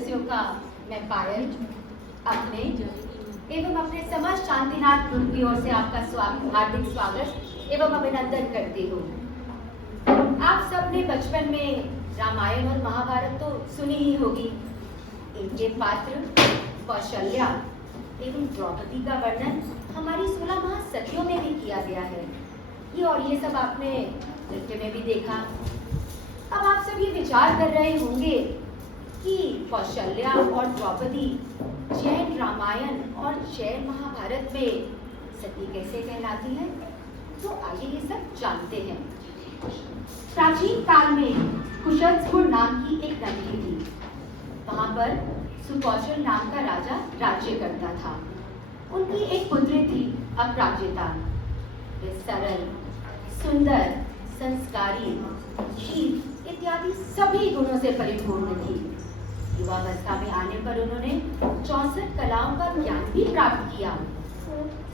सदस्यों का मैं पायल अपने एवं अपने समस्त शांतिनाथ ग्रुप की ओर से आपका हार्दिक स्वागत एवं अभिनंदन करती हूँ। आप सबने बचपन में रामायण और महाभारत तो सुनी ही होगी। इनके पात्र कौशल्या एवं द्रौपदी का वर्णन हमारी 16 महासतियों में भी किया गया है। ये सब आपने नृत्य में भी देखा। अब आप सब ये विचार कर रहे होंगे कि कौशल्या और द्रौपदी जैन रामायण और जैन महाभारत में सती कैसे कहलाती है, तो आइए ये सब जानते हैं। प्राचीन काल में कुशलपुर नाम की एक नगरी थी। वहां पर सुकौशल नाम का राजा राज्य करता था। उनकी एक पुत्री थी अपराजिता। वे सरल, सुंदर, संस्कारी, शील इत्यादि सभी गुणों से परिपूर्ण थी। युवावस्था में आने पर उन्होंने 64 कलाओं का ज्ञान भी प्राप्त किया।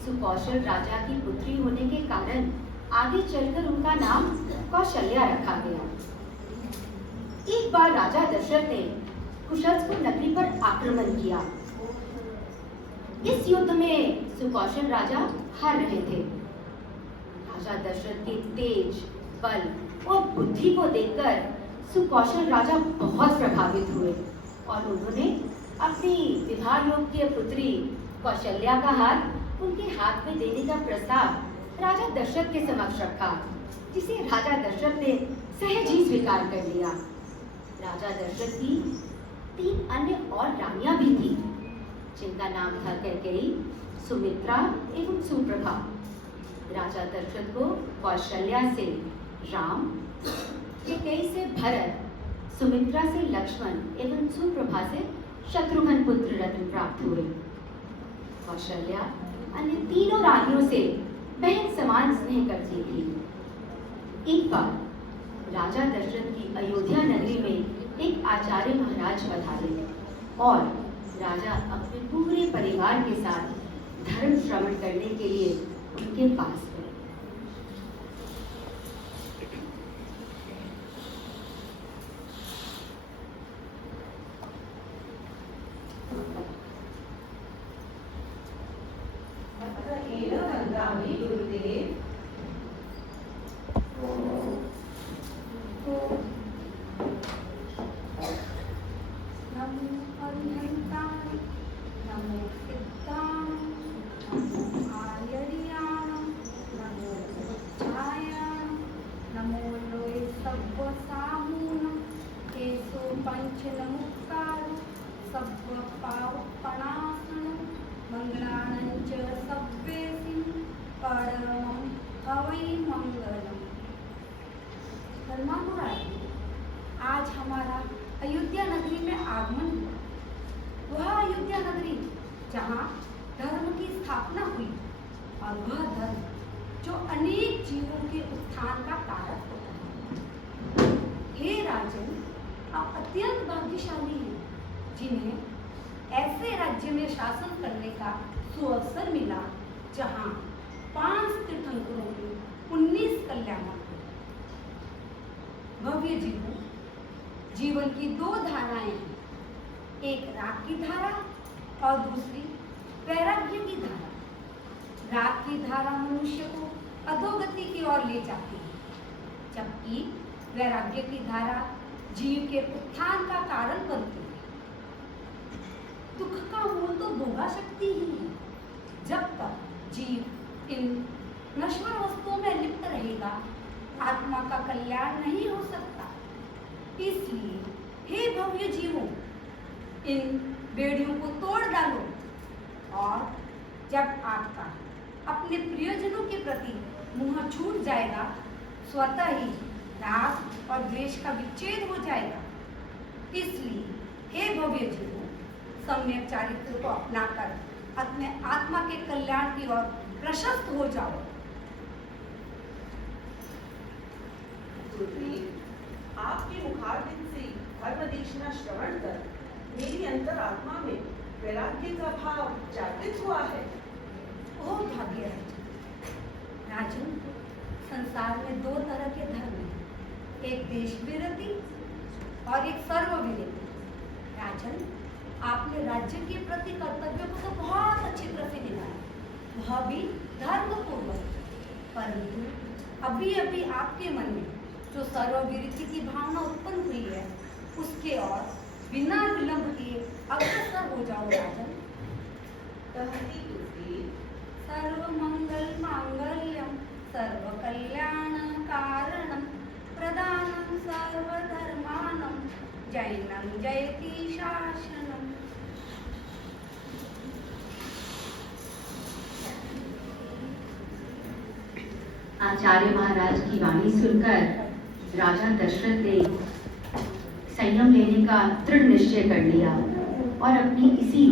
सुकौशल राजा की पुत्री होने के कारण आगे चलकर उनका नाम कौशल्या रखा गया। एक बार राजा दशरथ ने कुशलपुर नगरी पर आक्रमण किया। इस युद्ध में सुकौशल राजा हार रहे थे। राजा दशरथ के तेज, बल और बुद्धि को देखकर सुकौशल राजा बहुत प्रभावित हुए और उन्होंने अपनी विवाह योग्य पुत्री कौशल्या का हाथ उनके हाथ में देने का प्रस्ताव राजा दशरथ के समक्ष रखा, जिसे राजा दशरथ ने सहज ही स्वीकार कर लिया। राजा दशरथ की 3 अन्य और रानियां भी थी, जिनका नाम था कैकेयी, सुमित्रा एवं सुप्रभा। राजा दशरथ को कौशल्या से राम, कैकेयी से भरत, सुमित्रा से लक्ष्मण एवं सुप्रभा से शत्रुघ्न पुत्र रत्न प्राप्त हुए। कौशल्या अन्य तीनों रानियों से बहन समान स्नेह करती थी। एक बार राजा दशरथ की अयोध्या नगरी में एक आचार्य महाराज पधारे और राजा अपने पूरे परिवार के साथ धर्म श्रवण करने के लिए उनके पास गए। आज हमारा अयोध्या नगरी में आगमन हुआ। वह अयोध्या नगरी जहाँ धर्म की स्थापना हुई और वह धर्म जो अनेक जीवों के उत्थान का कारक होता है। हे राजन, आप अत्यंत भाग्यशाली हैं जिन्हें ऐसे राज्य में शासन करने का सुअवसर मिला जहाँ 5 तीर्थंकरों के 19 कल्याण। भव्य जीवन की 2 धाराएं हैं, एक राग की धारा और दूसरी वैराग्य की धारा। राग की धारा मनुष्य को अधोगति की ओर ले जाती है, जबकि वैराग्य की धारा जीव के उत्थान का कारण बनती है। दुख का मूल तो भोगा शक्ति ही है। जब तक जीव इन नश्वर वस्तुओं में लिप्त रहेगा, आत्मा का कल्याण नहीं हो सकता। इसलिए हे भव्य जीवों, इन बेड़ियों को तोड़ डालो और जब आपका अपने प्रियजनों के प्रति मुंह छूट जाएगा, स्वतः ही राग और द्वेष का विच्छेद हो जाएगा। इसलिए हे भव्य जीवों, सम्यक चारित्र को अपनाकर अपने आत्मा के कल्याण की ओर प्रशस्त हो जाओ। आपके मुखारबिंद से धर्मदेशना श्रवण कर मेरी अंतरात्मा में वैराग्य का भाव जागृत हुआ है। ओ भाग्य राजन, संसार में 2 तरह के धर्म हैं, एक देश विरोधी और एक सर्व विरोधी। राजन, आपने राज्य के प्रति कर्तव्य को तो बहुत अच्छी तरह से निभाया, वह भी धर्मपूर्वक। परंतु अभी अभी आपके मन में जो सर्वविरति की भावना उत्पन्न हुई है, उसके और बिना विलंब किए अग्रसर हो जाओ राजन। कहती तुलसी, सर्वमंगल मांगल्यम सर्वकल्याण कारणम प्रदानम सर्वधर्मानम जैनम जयति शासनम। आचार्य महाराज की वाणी सुनकर राजा दशरथ ने संयम लेने का दृढ़ निश्चय कर लिया और अपनी इसी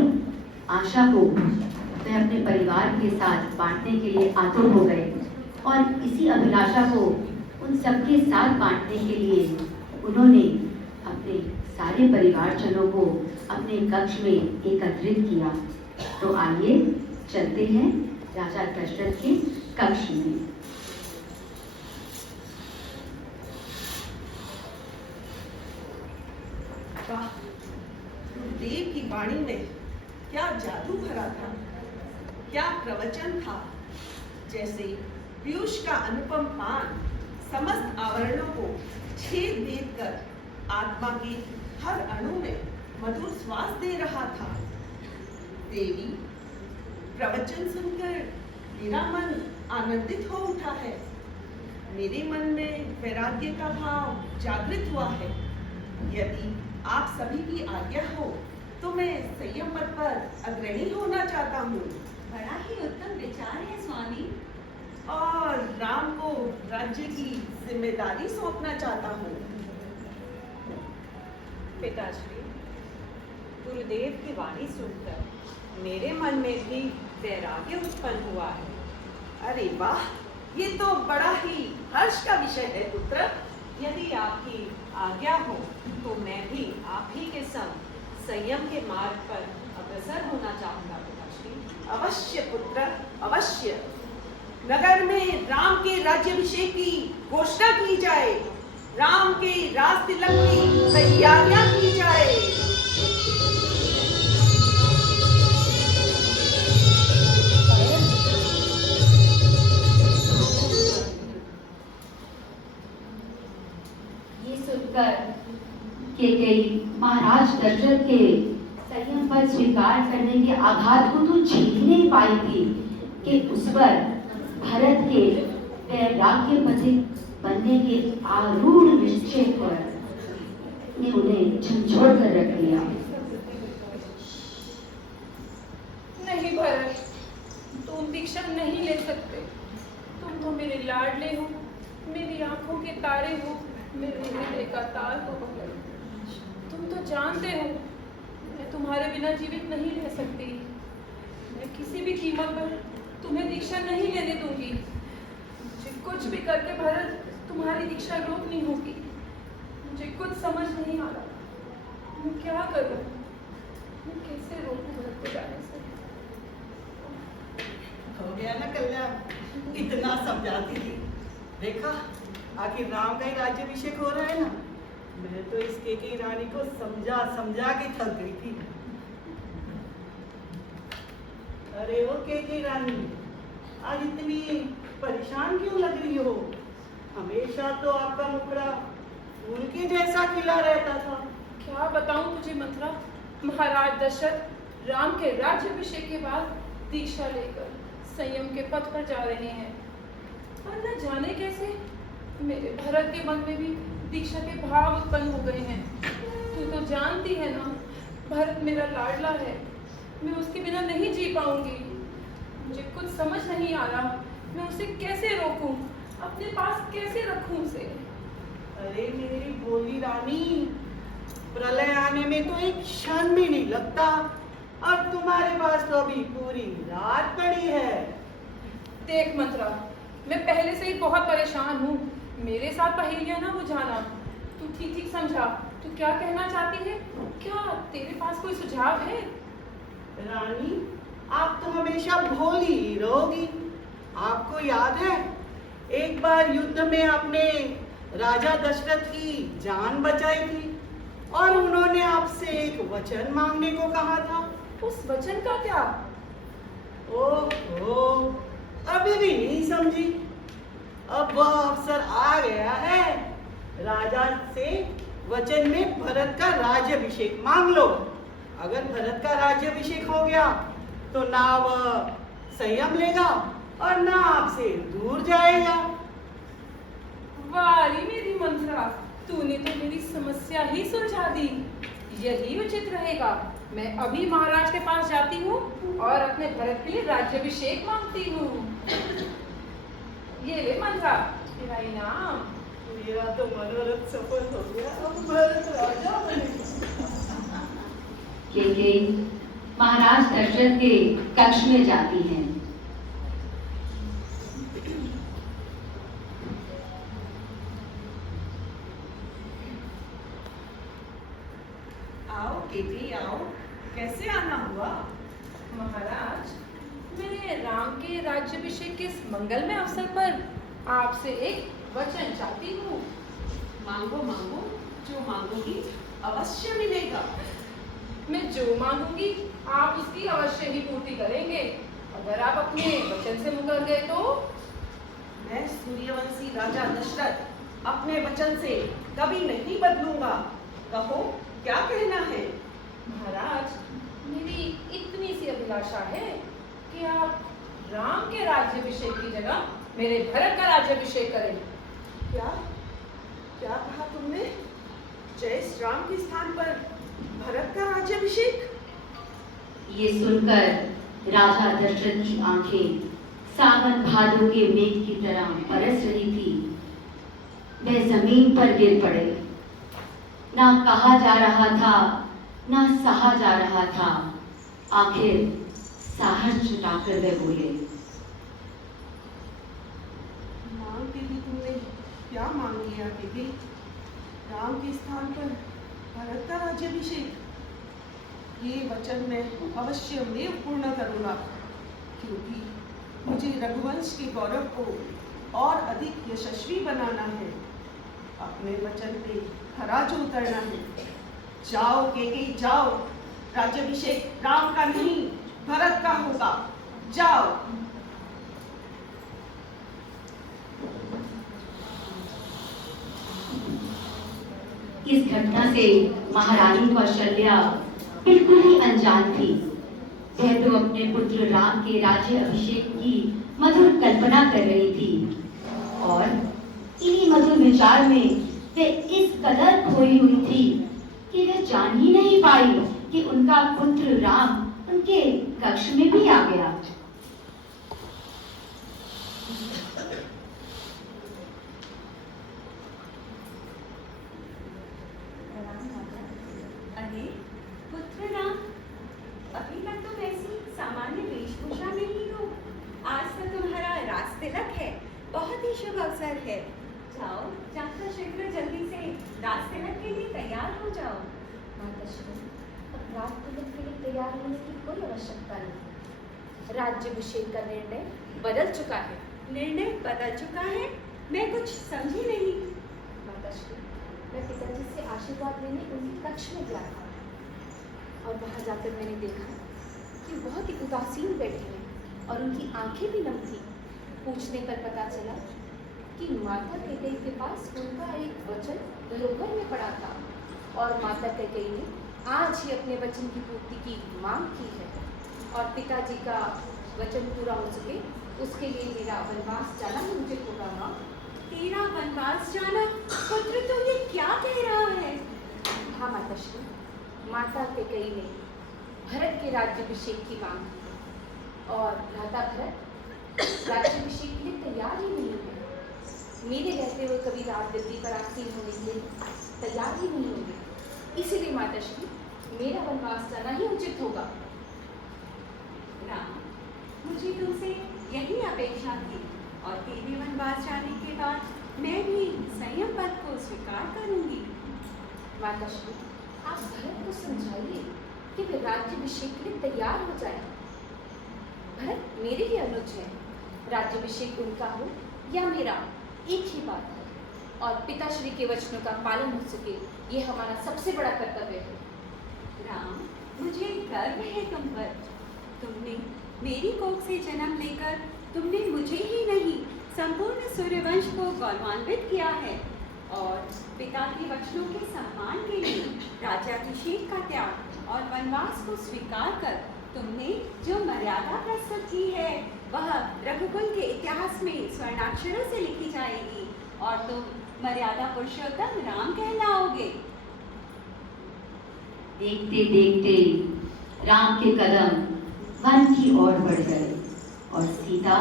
आशा को वे अपने परिवार के साथ बांटने के लिए आतुर हो गए और इसी अभिलाषा को उन सबके साथ बांटने के लिए उन्होंने अपने सारे परिवारजनों को अपने कक्ष में एकत्रित किया। तो आइए चलते हैं राजा दशरथ के कक्ष में। वाह, गुरुदेव की वाणी में क्या जादू भरा था, क्या प्रवचन था। जैसे पीयूष का अनुपम पान समस्त आवरणों को छेद भेद कर आत्मा के हर अणु में मधुर श्वास दे रहा था। देवी, प्रवचन सुनकर मेरा मन आनंदित हो उठा है। मेरे मन में वैराग्य का भाव जागृत हुआ है। यदि आप सभी की आज्ञा हो तो मैं संयम पथ पर अग्रणी होना चाहता हूँ। बड़ा ही उत्तम विचार है स्वामी। और राम को राज्य की जिम्मेदारी सौंपना चाहता हूँ। पिताश्री, गुरुदेव की वाणी सुनकर मेरे मन में भी वैराग्य उत्पन्न हुआ है। अरे वाह, ये तो बड़ा ही हर्ष का विषय है पुत्र। यदि आपकी आज्ञा हो तो मैं भी आप ही के संग संयम के मार्ग पर अग्रसर होना चाहूंगा पिताश्री। अवश्य पुत्र, अवश्य। नगर में राम के राज्याभिषेक की घोषणा की जाए, राम के राज तिलक की तैयारियां की जाए। ये सुनकर केकई महाराज दशरथ के संयम पद स्वीकार करने के आघात को तो झेल ही नहीं पाई थी कि उस पर भरत के वैराग्यपति बनने के आरूढ़ निश्चय पर ने उन्हें झंझोड़ कर रख दिया। नहीं भरत, तुम दीक्षा नहीं ले सकते। तुम तो मेरे लाडले हो, मेरी आंखों के तारे हो, मेरे हृदय का तार हो। तुम तो जानते हो मैं तुम्हारे बिना जीवित नहीं रह सकती। मैं किसी भी कीमत पर तुम्हें दीक्षा नहीं लेने दूंगी। मुझे कुछ भी करके भरत तुम्हारी दीक्षा रोकनी होगी। मुझे कुछ समझ नहीं आ रहा, मैं क्या करूं? मैं कैसे रोकूं भरत को जाने से? हो गया ना कल्याण, इतना समझाती थी। देखा, आखिर राम का ही राज्याभिषेक हो रहा है ना। मैं तो इस केकई रानी को समझा समझा के थक गई थी। अरे वो केकई रानी, आज इतनी परेशान क्यों लग रही हो? हमेशा तो आपका मुखड़ा फूल के जैसा खिला रहता था। क्या बताऊं तुझे मंत्रा, महाराज दशरथ राम के राज्याभिषेक के बाद दीक्षा लेकर संयम के पथ पर जा रहे हैं। और न जाने कैसे मेरे भरत के मन में भी दीक्षा के भाव उत्पन्न हो गए हैं। तू तो जानती है ना, भरत मेरा लाडला है। मैं उसके बिना नहीं जी पाऊंगी। मुझे कुछ समझ नहीं आ रहा, मैं उसे कैसे रोकूं, अपने पास कैसे रखूं उसे। अरे मेरी भोली रानी, प्रलय आने में तो एक क्षण भी नहीं लगता, और तुम्हारे पास तो अभी पूरी रात पड़ी है। देख मंत्रा, मैं पहले से ही बहुत परेशान हूँ। मेरे साथ पहेलियां ना बुझाना। तू ठीक ठीक समझा, तू क्या कहना चाहती है? क्या तेरे पास कोई सुझाव है? रानी, आप तो हमेशा भोली ही रहोगी। आपको याद है, एक बार युद्ध में आपने राजा दशरथ की जान बचाई थी, और उन्होंने आपसे एक वचन मांगने को कहा था। उस वचन का क्या? ओहो, अभी भी नहीं समझी? अब वह अवसर आ गया है। राजा से वचन में भरत का राज्याभिषेक मांग लो। अगर भरत का राज्याभिषेक हो गया तो ना वह संयम लेगा और ना आपसे दूर जाएगा। वारी मेरी मंत्रा, तूने तो मेरी समस्या ही सुलझा दी। यही उचित रहेगा। मैं अभी महाराज के पास जाती हूँ और अपने भरत के लिए राज्याभिषेक मांगती हूँ। ये ले मंत्रा, तेरा इनाम। मेरा तो मनोरथ सफल हो गया। अब भरत राजा बनेगा। केकई महाराज दशरथ के कक्ष में जाती हैं। आओ केकई आओ, कैसे आना हुआ? महाराज, मैं राम के राज्याभिषेक के इस मंगलमय अवसर पर आपसे एक वचन चाहती हूँ। मांगो मांगो, जो मांगोगी अवश्य मिलेगा। मैं जो मांगूंगी आप उसकी अवश्य ही पूर्ति करेंगे। अगर आप अपने वचन से मुकर गए तो? मैं सूर्यवंशी राजा दशरथ अपने वचन से कभी नहीं बदलूंगा। कहो क्या कहना है? महाराज, मेरी इतनी सी अभिलाषा है कि आप राम के राज्याभिषेक की जगह मेरे भरत का राज्याभिषेक करें। क्या क्या कहा तुमने? जय श्री राम के स्थान पर भरत का राज्याभिषेक? ये सुनकर राजा दशरथ की आंखें सावन भादों के मेघ की तरह बरस रही थी। वह जमीन पर गिर पड़े। ना कहा जा रहा था, ना सहा जा रहा था। आखिर साहस जुटाकर वह बोले, मांग के भी तुमने क्या मांग लिया केकई? राम के स्थान पर भरत का राज्याभिषेक? ये वचन मैं अवश्य में पूर्ण करूंगा, क्योंकि मुझे रघुवंश के गौरव को और अधिक यशस्वी बनाना है। अपने वचन पे खरा जो उतरना है। जाओ केकई जाओ, राज्याभिषेक राम का नहीं भरत का होगा। जाओ। इस घटना से महारानी कौशल्या बिल्कुल ही अनजान थी। वह तो अपने पुत्र राम के राज्य अभिषेक की मधुर कल्पना कर रही थी और इन्हीं मधुर विचार में वह इस कदर खोई हुई थी कि वह जान ही नहीं पाई कि उनका पुत्र राम उनके कक्ष में भी आ गया। अरे पुत्र राम, अभी तक तो वैसी सामान्य वेशभूषा में ही हो। आज तो तुम्हारा राज तिलक है, बहुत ही शुभ अवसर है। जाओ, जाकर शीघ्र जल्दी से राज तिलक के लिए तैयार हो जाओ। माताश्री, अब राज तिलक के लिए तैयार होने की कोई आवश्यकता नहीं। राज्याभिषेक का निर्णय बदल चुका है। निर्णय बदल चुका है? मैं कुछ समझी नहीं। माताश्री, मैं पिताजी से आशीर्वाद लेने उनके कक्ष में गया था और वहां जाकर मैंने देखा कि बहुत ही उदासीन बैठी हैं और उनकी आंखें भी नम थी। पूछने पर पता चला कि माता कैकेयी के पास उनका एक वचन धरोहर में पड़ा था और माता कैकेयी ने आज ही अपने वचन की पूर्ति की मांग की है और पिताजी का वचन पूरा हो सके उसके लिए मेरा वनवास जाना ही उचित होगा। माँ, तेरा वनवास जाना? पुत्र तू ये क्या कह रहा है? हाँ माताश्री, माता कैकेयी ने भरत के राज्याभिषेक की मांग की और भ्राता भरत राज्याभिषेक के लिए तैयार ही नहीं है। मेरे रहते हुए कभी राजगद्दी पर आसीन होने के लिए तैयार ही नहीं होंगे। इसीलिए माताश्री, मेरा वनवास जाना ही उचित होगा। राम, मुझे तुमसे यही अपेक्षा थी और तेरे वनवास जाने के बाद मैं भी संयम पद को स्वीकार करूंगी। माताश्री, आप भरत को समझाइए कि वे राज्याभिषेक के लिए तैयार हो जाए। भरत मेरे ही अनुज है। राज्याभिषेक उनका हो या मेरा, एक ही बात है और पिताश्री के वचनों का पालन हो सके, ये हमारा सबसे बड़ा कर्तव्य है। राम, मुझे गर्व है तुम पर। तुमने मेरी कोख से जन्म लेकर तुमने मुझे ही नहीं संपूर्ण सूर्यवंश को गौरवान्वित किया है और पिता के वचनों के सम्मान के लिए राज्याभिषेक का त्याग और वनवास को स्वीकार कर तुमने जो मर्यादा प्रस्तुत की है वह रघुकुल के इतिहास में स्वर्णाक्षरों से लिखी जाएगी और तुम मर्यादा पुरुषोत्तम राम कहलाओगे। देखते देखते राम के कदम वन की ओर बढ़ गए और सीता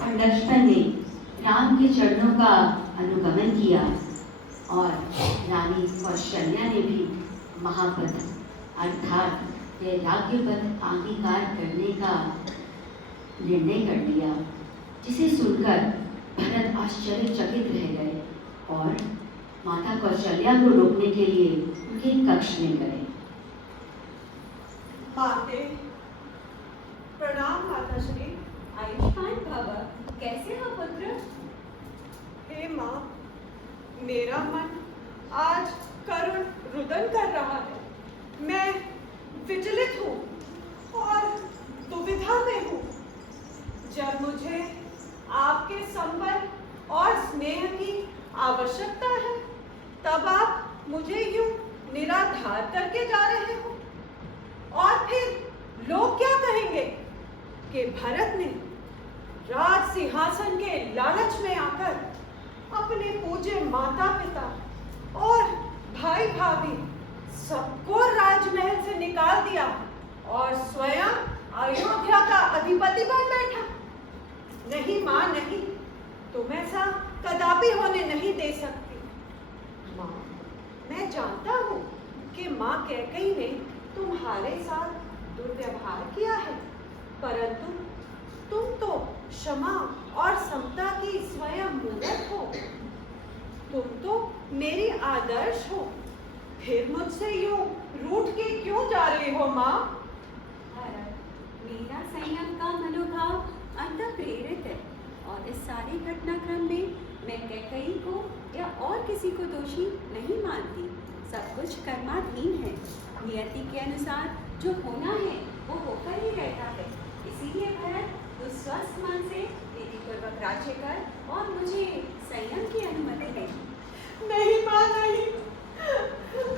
और लक्ष्मण ने राम के चरणों का अनुगमन किया और रानी कौशल्या ने भी महापथ अर्थात वैराग्यपथ अंगीकार करने का निर्णय कर लिया, जिसे सुनकर भरत आश्चर्यचकित रह गए और माता कौशल्या को रोकने के लिए उनके कक्ष में गए। माते, प्रणाम माताश्री। आयुष्मान भव। कैसे हो पुत्र? हे माँ, मेरा मन आज करुण रुदन कर रहा है। मैं विचलित हूँ और दुविधा में हूँ। जब मुझे आपके संबल और स्नेह की आवश्यकता है, तब आप मुझे यूं निराधार करके जा रहे हो। और फिर लोग क्या कहेंगे कि भरत ने राज सिंहासन के लालच में आकर अपने पूज्य माता पिता और भाई भाभी सबको राजमहल से निकाल दिया और स्वयं अयोध्या का अधिपति बन बैठा। नहीं माँ, नहीं, तुम ऐसा कदापि होने नहीं दे सकती। माँ, मैं जानता हूँ कि माँ कैकेयी ने तुम्हारे साथ दुर्व्यवहार किया है, परंतु तुम तो क्षमा और समता की स्वयं मूर्त हो। तुम तो मेरी आदर्श हो, फिर मुझसे यूं रूठ के क्यों जा रही हो माँ? भरत, मेरा संयम का मनोभाव अंत प्रेरित है और इस सारे घटनाक्रम में मैं कैकेयी को या और किसी को दोषी नहीं मानती। सब कुछ कर्माधीन है। नियति के अनुसार जो होना है वो होकर ही रहता है। इसीलिए भरत, तू स्वस्थ मन से विधिपूर्वक राज्य कर और मुझे संयम की अनुमति दे। नहीं माँ, नहीं,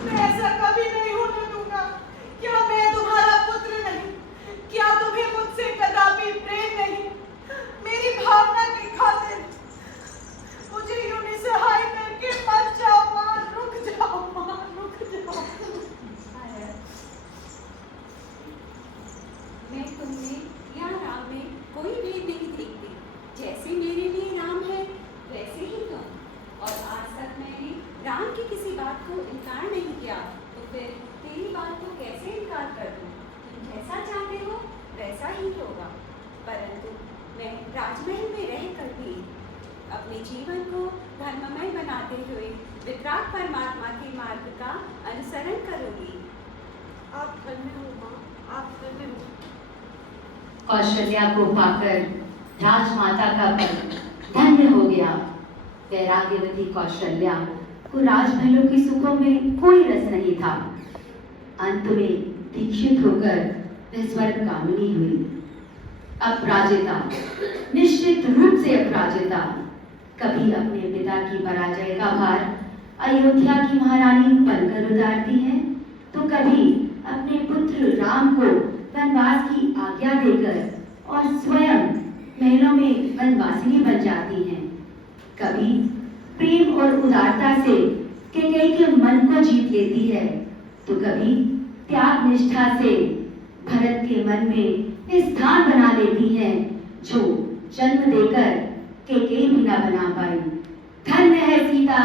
मैं ऐसा कभी नहीं होने दूंगा। क्या मैं तुम्हारा पुत्र नहीं? क्या तुम्हें मुझसे कदापि प्रेम नहीं? मेरी भावना की खातिर मुझे यूं निसहाय करके मत जाओ माँ, रुक जाओ माँ, रुक जाओ। भरत, मैं तुमने या राम में कोई भेद नहीं देखती। जैसे मेरे लिए राम है वैसे ही तुम। और आज तक मैंने राम की किसी बात को इनकार नहीं किया, तो फिर तेरी बात को कैसे इनकार कर दूं? तुम जैसा चाहते हो वैसा ही होगा। परंतु मैं राजमहल में रहकर भी अपने जीवन को धर्ममय बनाते हुए वितराग परमात्मा के मार्ग का अनुसरण करूंगी। आप धन्य हो माँ, आप धन्य हो। कौशल्या को पाकर राजमाता का पद धन्य हो गया। वैराग्यवती कौशल्या को राजमहलों के सुखों में कोई रस नहीं था। अंत में दीक्षित होकर वह स्वर्गगामिनी हुई। अपराजिता, निश्चित रूप से अपराजिता, कभी अपने पिता की पराजय का भार अयोध्या की महारानी बनकर उतारती है, तो कभी अपने पुत्र राम को वनवास की आज्ञा देकर और स्वयं महलों में वनवासिनी बन जाती हैं। कभी प्रेम और उदारता से कैकेयी के मन को जीत लेती है, तो कभी त्याग निष्ठा से भरत के मन में स्थान बना लेती है, जो जन्म देकर कैकेयी भी न बना पाई। धन्य है सीता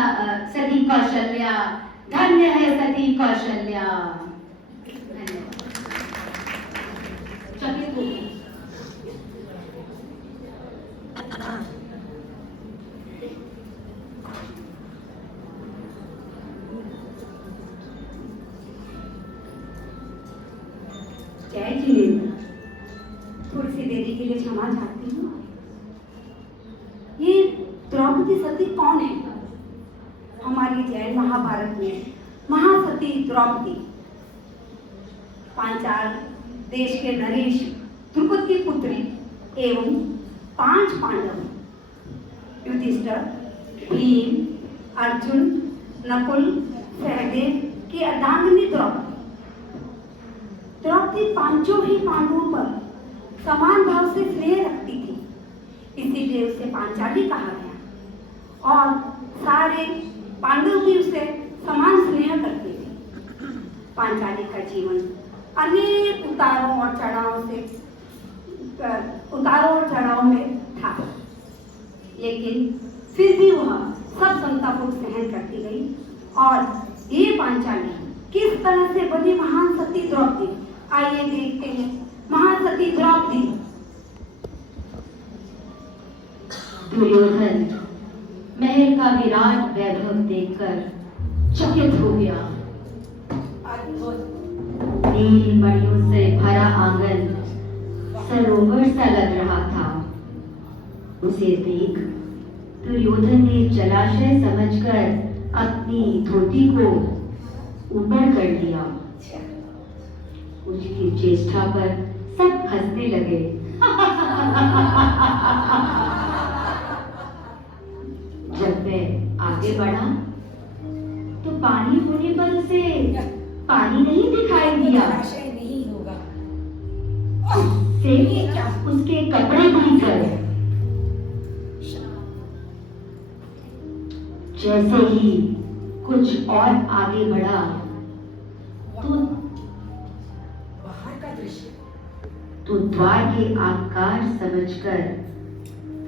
सती कौशल्या, धन्य है सती कौशल्या। चकित हो गई। जय जिनेंद्र, थोड़ी सी देरी के लिए क्षमा चाहती हूँ। ये द्रौपदी सती कौन है? हमारी जैन महाभारत में महासती द्रौपदी, पांचाल देश के नरेश द्रुपद की पुत्री एवं 5 पांडव युधिष्ठिर, भीम, अर्जुन, नकुल, सहदेव की अर्धांगिनी द्रौपदी। द्रौपदी पांचों ही पांडवों पर समान भाव से स्नेह रखती थी, इसीलिए उसे पांचाली कहा गया और सारे पांडव भी उसे समान स्नेह करते थे। पांचाली का जीवन अनेक उतारों और चढ़ावों में था, लेकिन फिर भी वह सब संकटों को सहन करती गई और ये पांचाली किस तरह से बनी महान सती द्रौपदी, आइए देखते हैं महासती द्रौपदी। दुर्योधन महल का विराट वैभव देखकर चकित हो गया। नील मणियों से भरा आंगन सरोवर सा लग रहा था। उसे देख दुर्योधन ने जलाशय समझकर अपनी धोती को ऊपर कर लिया। उसकी चेष्टा पर सब हंसने लगे। जब वह आगे बढ़ा तो पानी होने पर उसे पानी नहीं दिखाई दिया। नहीं होगा। उससे उसके कपड़े भीग गए। जैसे ही कुछ और आगे बढ़ा तो बाहर का दृश्य द्वार के आकार समझकर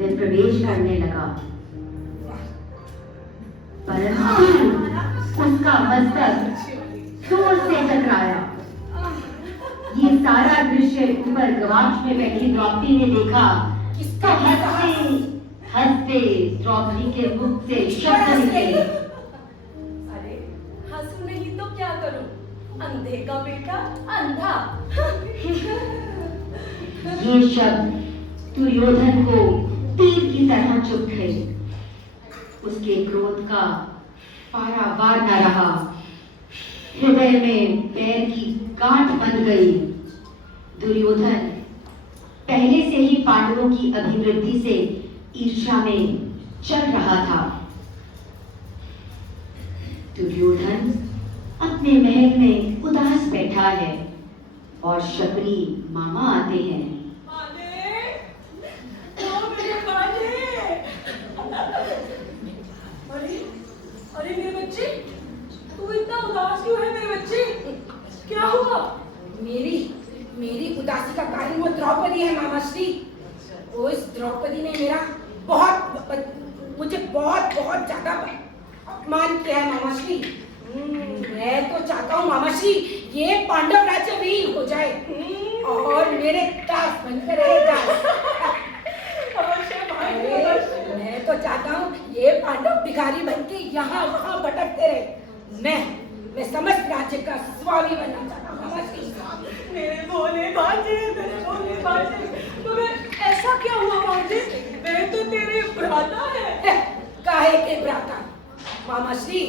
वह प्रवेश करने लगा, परंतु उसका मस्तक जोर से टकराया। ये सारा दृश्य ऊपर गवाक्ष में बैठी द्रौपदी ने देखा। हंसते द्रौपदी के मुख से शब्द निकले। अरे हंसू नहीं तो क्या करूं, अंधे का बेटा अंधा। ये शब्द दुर्योधन को तीर की तरह चुभ गए। उसके क्रोध का पारावार न रहा। हृदय में पैर की गांठ बंध गई। दुर्योधन पहले से ही पांडवों की अभिवृद्धि से ईर्ष्या में चल रहा था। दुर्योधन अपने महल में उदास बैठा है और शकुनी मामा आते हैं। अरे मेरे बच्चे, तू इतना उदास क्यों है मेरे बच्चे? क्या हुआ? मेरी उदासी का कारण वो द्रौपदी है मामा श्री। उस द्रौपदी ने मुझे बहुत ज्यादा अपमान किया है मामा श्री। मैं तो चाहता हूँ मामा श्री ये पांडव राज्य वीर हो जाए और मेरे दास बनकर रहेगा। मैं तो चाहता हूँ ये पांडव भिखारी बनके यहाँ वहाँ भटकते रहे। मैं समस्त राज्य का स्वामी बनना चाहता हूँ मामा श्री। मेरे भोले भांजे, तुम्हें ऐसा क्या हुआ भांजे? वे तो तेरे भ्राता है। काहे के भ्राता मामा श्री?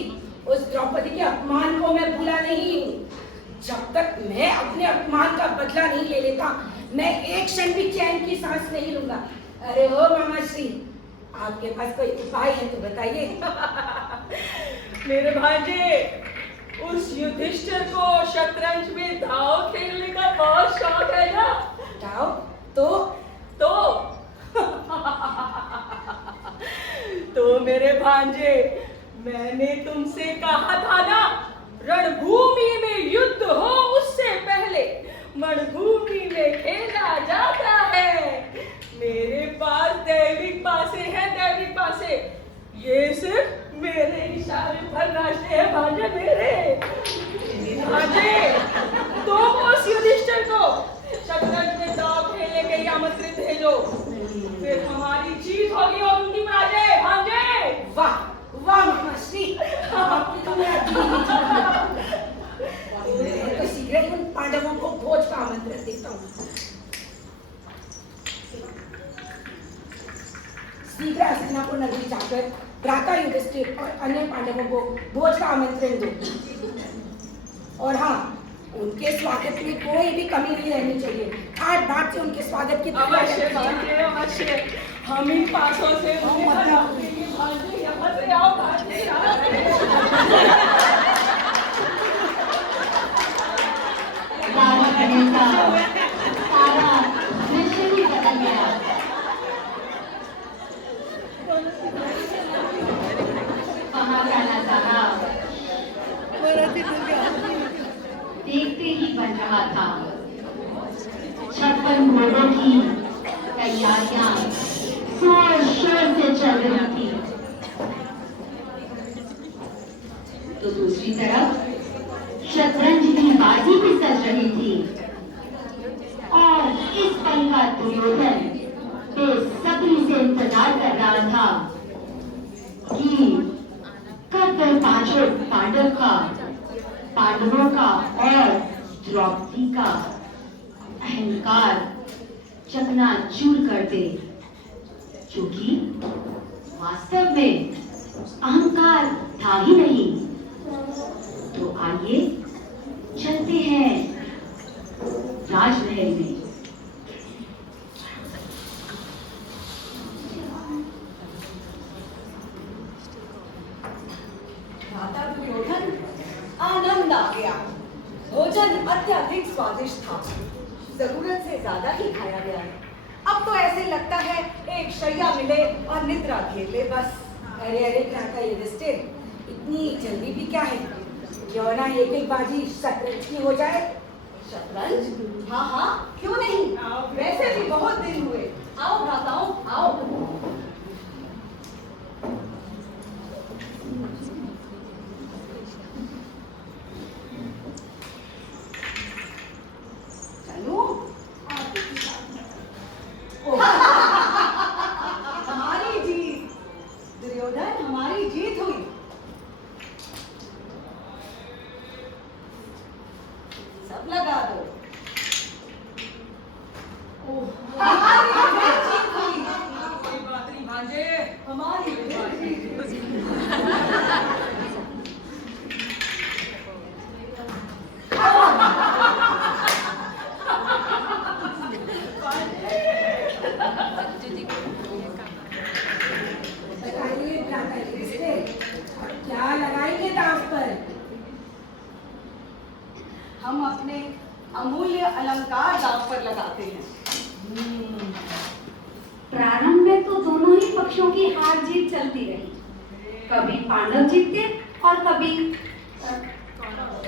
उस द्रौपदी के अपमान को मैं भूला नहीं हूँ। जब तक मैं अपने अपमान का बदला नहीं ले लेता, मैं एक क्षण भी चैन की सांस नहीं लूंगा। अरे ओ मामा श्री, आपके पास कोई उपाय है तो बताइए। मेरे भांजे, उस युधिष्ठिर को शतरंज में दाव खेलने का बहुत शौक है ना? दाव? तो तो मेरे भांजे, मैंने तुमसे कहा था ना, रणभूमि में युद्ध हो उससे पहले मणभूमि में खेला जाता है। मेरे पास दैविक पासे ये सिर्फ मेरे इशारे पर नाचते हैं भांजे मेरे। भांजे, तुम उस युधिष्ठिर को शतरंज में दाव खेलने के लिए आमंत्रित भेजो, फिर हमारी जीत होगी और उनकी पराजय। भांजे, वाह मामा श्री, आपने तो मेरा दिल ही जीत लिया। मैं तो शीघ्र ही उन पांडवों को भोज का आमंत्रण देता हूँ। शीघ्र हस्तिनापुर नगरी जाकर भ्राता युधिष्ठिर और अन्य पांडवों को भोज का आमंत्रण दो। और हाँ, उनके स्वागत में कोई भी कमी नहीं रहनी चाहिए। ठाट बाट से उनके स्वागत की अवश्य भांजे, अवश्य। हम ही पासों से उन्हें बताएंगे, भांजे यहाँ से आओ, भांजे यहाँ से। राजा गणेशा, सारा दृश्य ही बदल गया। कहाँ जाना साहब? देखते ही बन रहा था। 56 घोड़ों की तैयारियां जोर शोर से चल रही थी, तो दूसरी तरफ शतरंज की बाजी भी सज रही थी। और इस पल का दुर्योधन बेसब्री से इंतजार कर रहा था कि कब वह पांचों पांडवों का और द्रौपदी का अहंकार चकनाचूर कर दे, क्योंकि वास्तव में अहंकार था ही नहीं। तो आइए चलते हैं राजमहल में। भ्राता दुर्योधन, आनंद आ गया। भोजन अत्यधिक स्वादिष्ट था, जरूरत से ज्यादा ही खाया गया है। अब तो ऐसे लगता है एक शैया मिले और निद्रा घेर ले बस। अरे अरे भ्राता युधिष्ठिर, इतनी जल्दी भी क्या है? क्यों ना एक एक बाजी शतरंज की हो जाए। शतरंज? हाँ हाँ, क्यों नहीं? वैसे भी बहुत दिन हुए। आओ भ्राताओं, आओ। चलो। हमारी जीत दुर्योधन, हमारी जीत हुई। सब लगा दो। हमारी जीत हुई। कोई बात नहीं भांजे। हमारी बताइए भ्राता युधिष्ठिर, क्या लगाएंगे दांव पर? हम अपने अमूल्य अलंकार दांव पर लगाते हैं। प्रारंभ में तो दोनों ही पक्षों की हार जीत चलती रही। कभी पांडव जीतते और कभी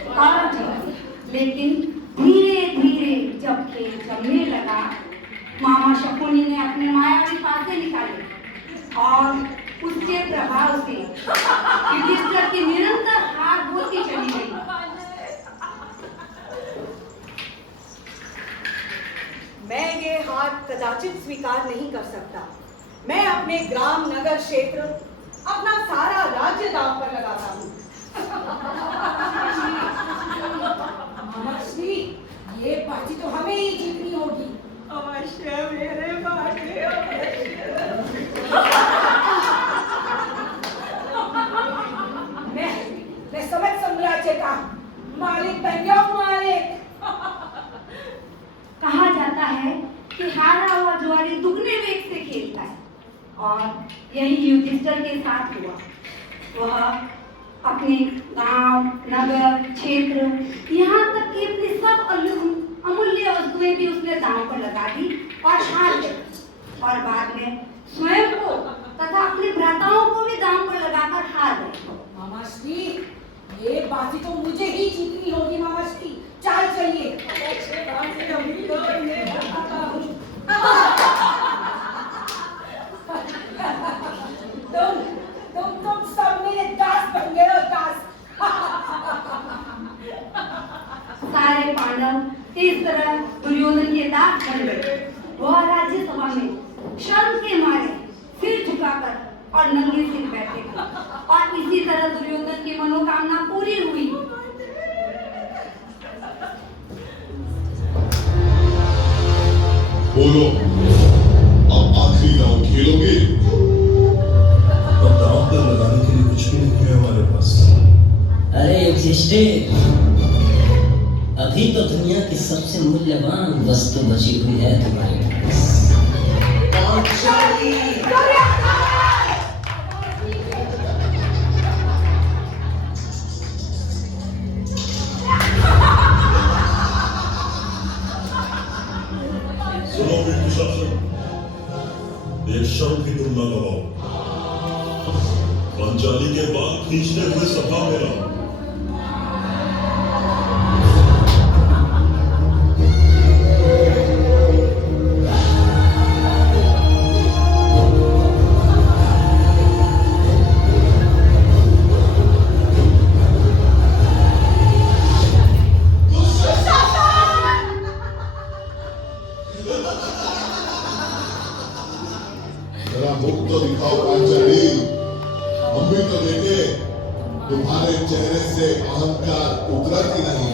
कौरव जीतते। लेकिन धीरे धीरे जब खेल जमने लगा, मामा शकुनी ने अपने मायावी पासे निकाले और उसके प्रभाव से युधिष्ठिर की निरंतर हार होती चली गई। मैं ये हार कदाचित स्वीकार नहीं कर सकता। मैं अपने ग्राम, नगर, क्षेत्र, अपना सारा राज्य दांव पर लगाता हूँ। मामाश्री, ये बाजी तो हमें ही जीतनी होगी। अवश्य मेरे भांजे, अवश्य। मैं समझ साम्राज्य का मालिक बन गया हूँ, मालिक। कहा जाता है कि हारा हुआ जुआरी दुगने वेग से खेलता है, और यही युधिष्ठिर के साथ हुआ। वह अपने गांव, नगर, क्षेत्र, यहाँ तक कि अपनी सब अमूल्य वस्तुएं भी उसने दांव पर लगा दी और हार गई। और बाद में स्वयं को तथा अपने भ्राताओं को भी दांव पर लगाकर हार गए। मामाश्री, ये बाजी तो मुझे ही जीतनी होगी मामाश्री। चाल चलिए। अवश्य भांजे, अभी तो मैं बताता हूँ। तुम सब मेरे दास बन गए हो, दास। सारे पांडव इस तरह दुर्योधन के दास बन गए। वह राज्यसभा में शर्म के मारे सिर झुकाकर और नंगे सिर बैठे थे, और इसी तरह दुर्योधन की मनोकामना पूरी हुई। बोलो, अब आखिरी राउंड खेलोगे? बताओ दांव पर लगाने के लिए कुछ भी नहीं है हमारे पास। अरे युधिष्ठिर, अभी तो दुनिया की सबसे मूल्यवान वस्तु बची हुई है तुम्हारे पास। सुनो विदुषासन, एक क्षण भी तुम न गवाओ। पांचाली के बाल खींचते हुए सभा में आओ। जरा मुख तो दिखाओ पांचाली, हम भी तो देखे तुम्हारे चेहरे से अहंकार उतरा कि नहीं।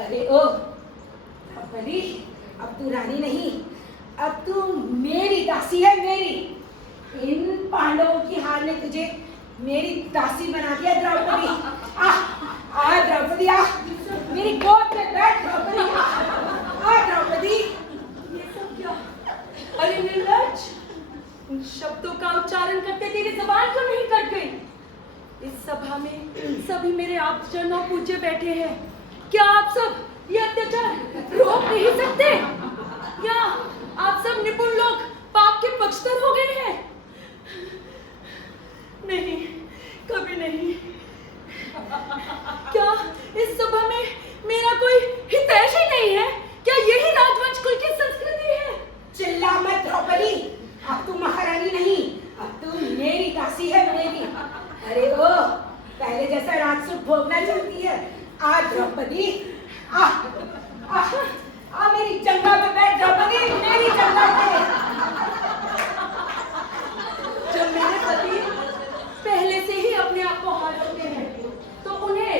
अरे ओ द्रौपदी, अब तू रानी नहीं, अब तू मेरी दासी है, मेरी। इन पांडवों की हार ने तुझे मेरी दासी बना दिया द्रौपदी। आ द्रौपदी, आ मेरी गोद में बैठ द्रौपदी। आ द्रौपदी। ये सब क्या? अरे निर्लज्ज, उन शब्दों का उच्चारण करते तेरी जबान क्यों नहीं कट गई? इस सभा में सभी मेरे आपजन और पूज्य बैठे हैं। क्या आप सब ये अत्याचार रोक नहीं सकते? या आप सब निपुण लोग पाप के पक्षधर हो गए हैं? नहीं, कभी नहीं। क्या इस सभा में मेरा कोई हितैषी नहीं है? क्या यही राजवंश कुल की संस्कृति है? चिल्ला मत द्रौपदी, अब तू महारानी नहीं, अब तू मेरी दासी है, मेरी। अरे ओ, पहले जैसा राजसुख भोगना चाहती है? आ द्रौपदी, आ आ आ मेरी जंगा पे बैठ द्रौपदी, मेरी जंगा पे। जब मेरे पति पहले से ही अपने आप को हार होते हैं, तो उन्हें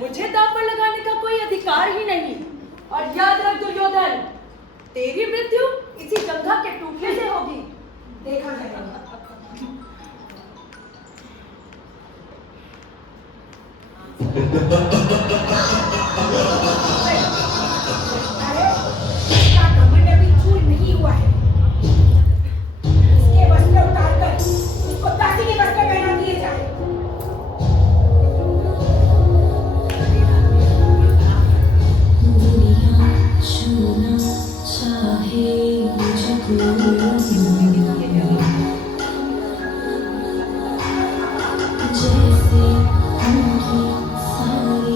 मुझे दांव पर लगाने का कोई अधिकार ही नहीं। और याद रख दुर्योधन, तेरी मृत्यु इसी गंगा के टूटने से होगी। देखा जाएगा। अरे, इसका घमंड अभी चूर नहीं हुआ है। इसके वस्त्र उतारकर उसको दासी के वस्त्र पहना दिए जाए। दुनिया छूना चाहे मुझको, जैसे उनकी सारी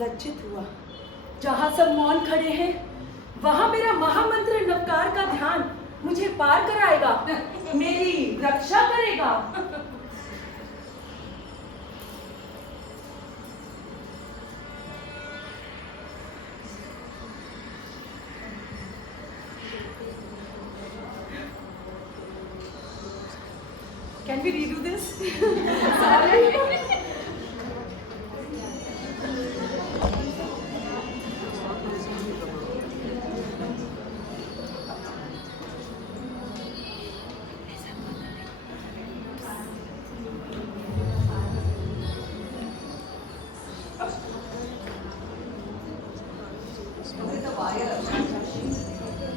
लज्जित हुआ। जहां सब मौन खड़े हैं, वहां मेरा महामंत्र नवकार का ध्यान मुझे पार कराएगा, मेरी रक्षा करेगा। Can we redo this?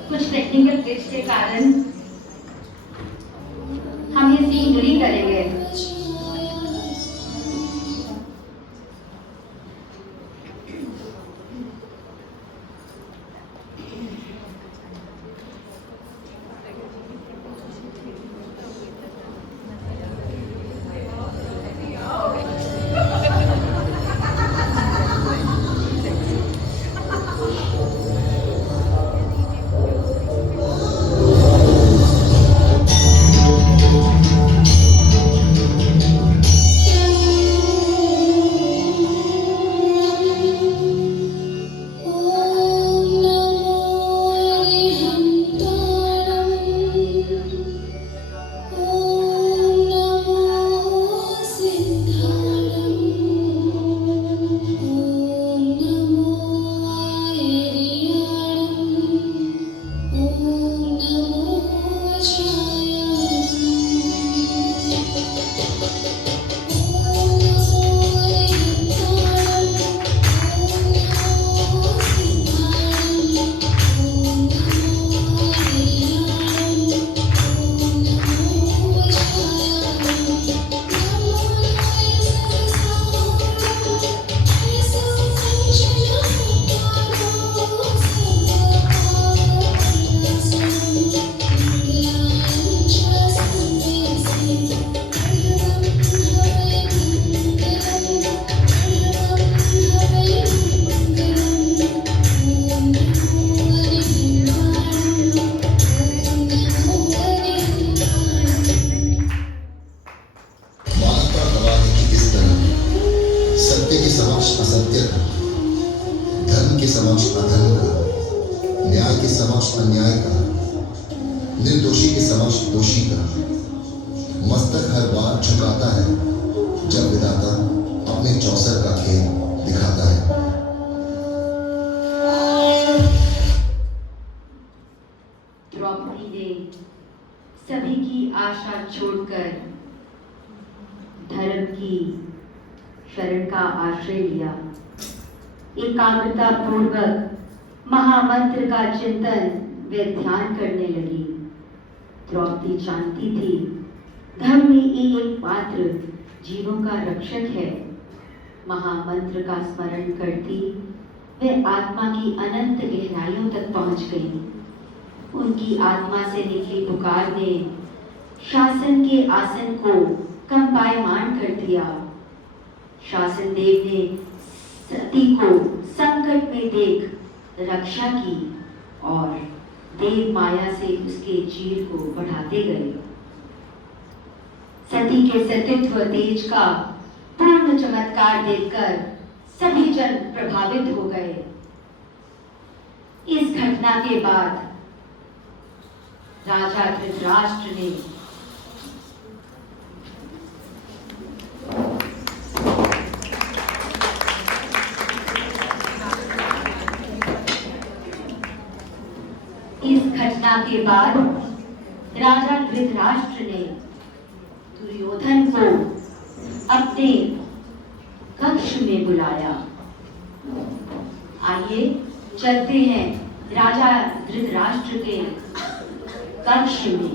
कुछ टेक्निकल ग्लिच के कारण हम ये सीन डिलीट करेंगे। अन्याय का, निर्दोषी के समक्ष दोषी का मस्तक हर बार झुकाता है जब विधाता अपने चौसर का खेल दिखाता है। द्रौपदी ने सभी की आशा छोड़कर धर्म की शरण का आश्रय लिया। एकाग्रता पूर्वक महामंत्र का चिंतन व ध्यान करने लगी। द्रौपदी जानती थी धर्म ही एक पात्र जीवों का रक्षक है। महामंत्र का स्मरण करती वे आत्मा की अनंत गहराइयों तक पहुंच गई। उनकी आत्मा से निकली पुकार ने शासन के आसन को कंपायमान कर दिया। शासन देव ने सती को संकट में देख रक्षा की और देव माया से उसके चीर को बढ़ाते गए। सती के सतीत्व तेज का पूर्ण चमत्कार देखकर सभी जन प्रभावित हो गए। इस घटना के बाद राजा धृतराष्ट्र ने राजा धृतराष्ट्र ने दुर्योधन को अपने कक्ष में बुलाया। आइए चलते हैं राजा धृतराष्ट्र के कक्ष में।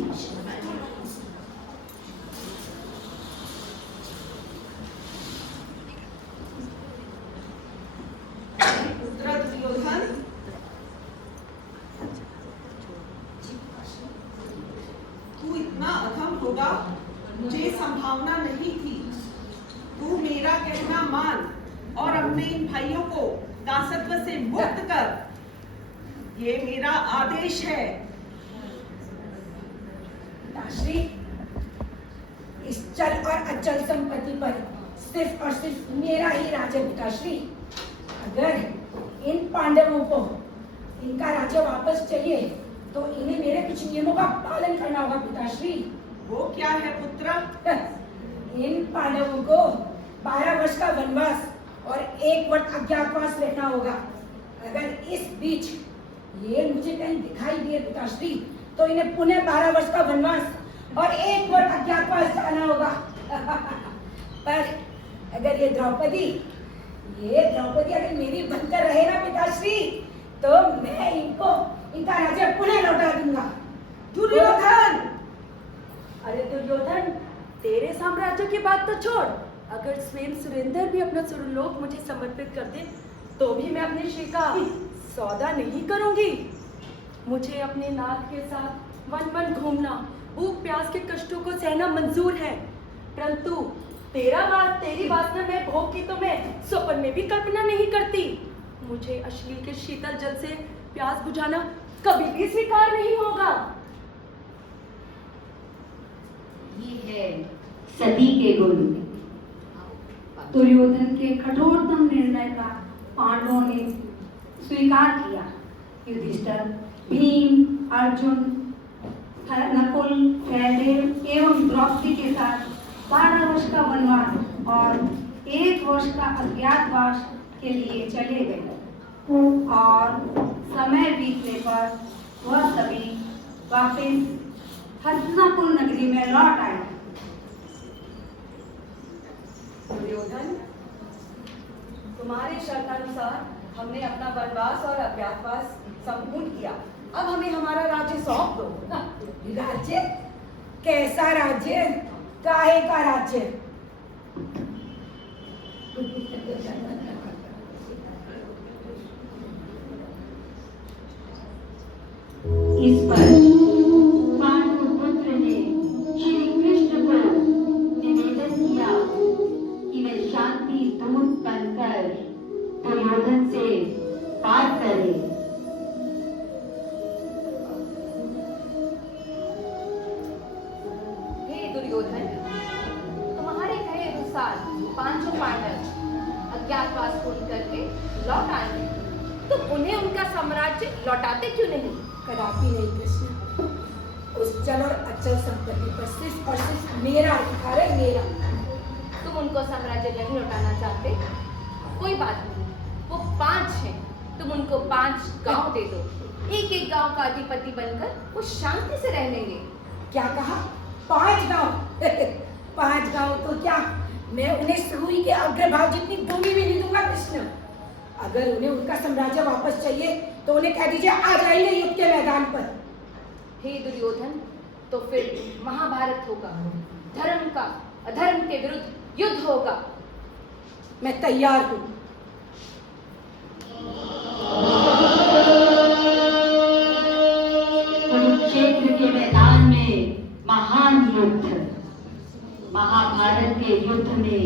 पुत्र दुर्योधन, तू इतना अधम होगा मुझे संभावना नहीं थी। तू मेरा कहना मान और अपने इन भाइयों को दासत्व से मुक्त कर। ये मेरा आदेश है। पिताश्री, इस चल और अचल संपत्ति पर सिर्फ और सिर्फ मेरा ही राज्य पिताश्री। अगर इन पांडवों को इनका राज्य वापस चाहिए तो इन्हें मेरे कुछ नियमों का पालन करना होगा पिताश्री। वो क्या है पुत्र? इन पांडवों को 12 वर्ष का वनवास और 1 वर्ष अज्ञातवास रहना होगा। अगर इस बीच ये मुझे कहीं दिखाई दिए पिताश्री, तो इन्हें पुनः 12 वर्ष का वनवास और 1 वर्ष अज्ञातवास जाना होगा। पर अगर ये द्रौपदी अगर मेरी बनकर रहे ना पिताश्री, तो मैं इनका राज्य पुनः लौटा दूंगा। दुर्योधन! अरे दुर्योधन, तेरे साम्राज्य की बात तो छोड़, अगर स्वयं सुरेंद्र भी अपना सुरलोक मुझे समर्पित कर दे तो भी मैं अपने श्री का सौदा नहीं करूंगी। मुझे अपने नाथ के साथ वन वन घूमना, भूख प्यास के कष्टों को सहना मंजूर है, परंतु तेरी वासना में भोग की तो मैं स्वप्न में भी कल्पना नहीं करती। मुझे अश्लील के शीतल जल से प्यास बुझाना कभी भी स्वीकार नहीं होगा। ये है सती के गुण। दुर्योधन के कठोरतम निर्णय का पांडवों ने स्वीकार किया। युधिष्ठिर, भीम, अर्जुन, नकुल, सहदेव एवं द्रौपदी के साथ 12 वर्ष का वनवास और 1 वर्ष का अज्ञातवास के लिए चले गए और समय बीतने पर वह सभी वापस हस्तिनापुर नगरी में लौट आए। दुर्योधन, तुम्हारे शर्तानुसार हमने अपना वनवास और अज्ञातवास संपूर्ण किया। अब हमें हमारा राज्य सौंप दो। राज्य? कैसा राज्य? काहे का राज्य? इस पर पांडुपुत्र ने श्री कृष्ण को निवेदन किया कि वे शांति दूत बनकर दुर्योधन से बात करें। हे दुर्योधन, तुम्हारे कहे अनुसार 5 पांडव अज्ञातवास पूर्ण करके लौट आए, तो उन्हें उनका साम्राज्य लौटाते क्यों नहीं? कदापि नहीं कृष्ण। उस चल और अचल संपत्ति पर सिर्फ और सिर्फ मेरा अधिकार है, मेरा। तुम उनको साम्राज्य नहीं लौटाना चाहते, कोई बात नहीं, वो 5 हैं, तुम उनको 5 गांव दे दो, एक एक गांव का अधिपति बनकर वो शांति से रह लेंगे। क्या कहा? 5 गांव? 5 गांव तो क्या, मैं उन्हें सूर्य के अग्रभाग जितनी भूमि भी नहीं दूंगा कृष्ण। अगर उन्हें उनका साम्राज्य वापस चाहिए तो उन्हें कह दीजिए आ जाएंगे युद्ध के मैदान पर। हे दुर्योधन, तो फिर महाभारत होगा, धर्म का अधर्म के विरुद्ध युद्ध होगा। मैं तैयार हूँ। कुरुक्षेत्र के मैदान में महान युद्ध, महाभारत के युद्ध में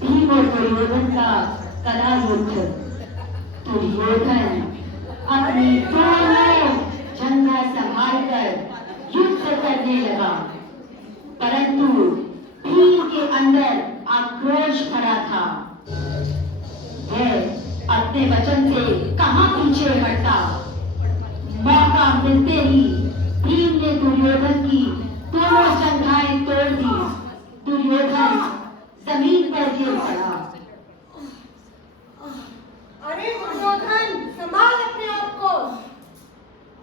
भीम और दुर्योधन का कड़ा युद्ध। दुर्योधन अपनी दोनों जंगा संभालकर युद्ध करने लगा, परंतु भीम के अंदर आक्रोश भरा था। वह अपने वचन से कहां पीछे हटता। मौका मिलते ही भीम ने दुर्योधन की दोनों जंघाएं तोड़ दी। दुर्योधन जमीन पर गिर पड़ा। अरे दुर्योधन, संभाल अपने आप को।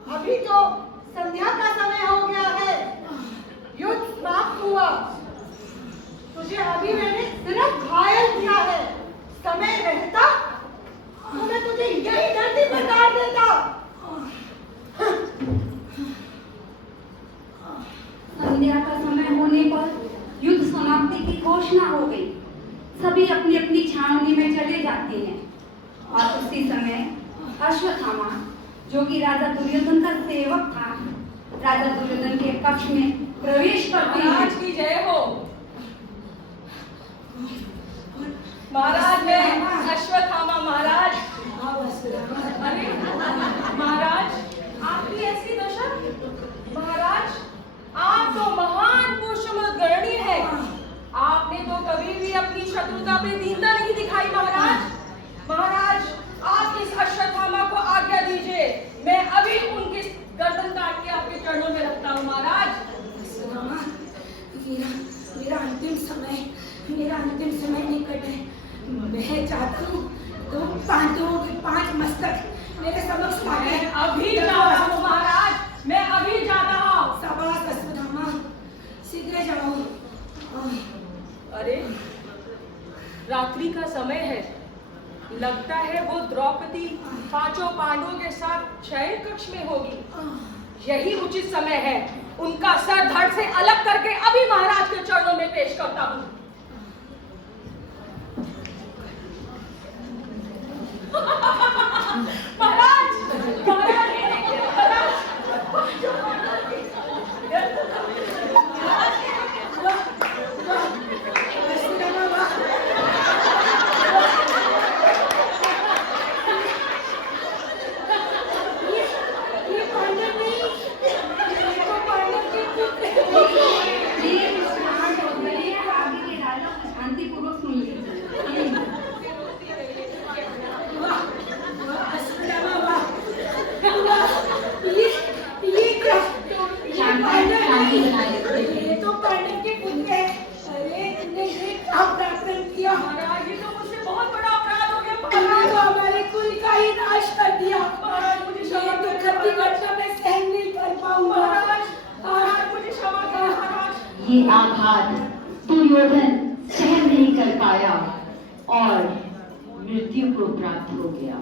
अभी तो संध्या का समय हो गया है, युद्ध समाप्त हुआ। तुझे अभी मैंने सिर्फ घायल किया है। समय रहता तो मैं तुझे यही धरती पर काट देता। संध्या का समय होने पर युद्ध समाप्ति की घोषणा हो गई। सभी अपनी अपनी छावनी में चले जाते हैं और उसी समय अश्वत्थामा, जो कि राजा दुर्योधन का सेवक था, राजा दुर्योधन के कक्ष में प्रवेश करते हैं। महाराज की जय हो। महाराज, मैं अश्वत्थामा महाराज। अरे महाराज, आपकी ऐसी दशा? महाराज, आप तो महान पुरुषोत्तम है। आपने तो कभी भी अपनी शत्रुता पे दीनता नहीं दिखाई महाराज। महाराज, आप इस अश्वत्थामा को आज्ञा दीजिए, मैं अभी उनकी गर्दन काट के आपके चरणों में रखता हूँ महाराज। मेरा अंतिम समय निकट है। मैं चाहता हूँ तुम पांडवों के 5 मस्तक मेरे समक्ष लाए। अभी जा रहा हूँ महाराज, मैं अभी जा रहा हूँ। शाबाश अश्वत्थामा, शीघ्र जाओ। अरे रात्रि का समय है, लगता है वो द्रौपदी 5 पांडवों के साथ शयन कक्ष में होगी। यही उचित समय है, उनका सर धड़ से अलग करके अभी महाराज के चरणों में पेश करता हूँ। ये आघात दुर्योधन सहन नहीं कर पाया और मृत्यु को प्राप्त हो गया।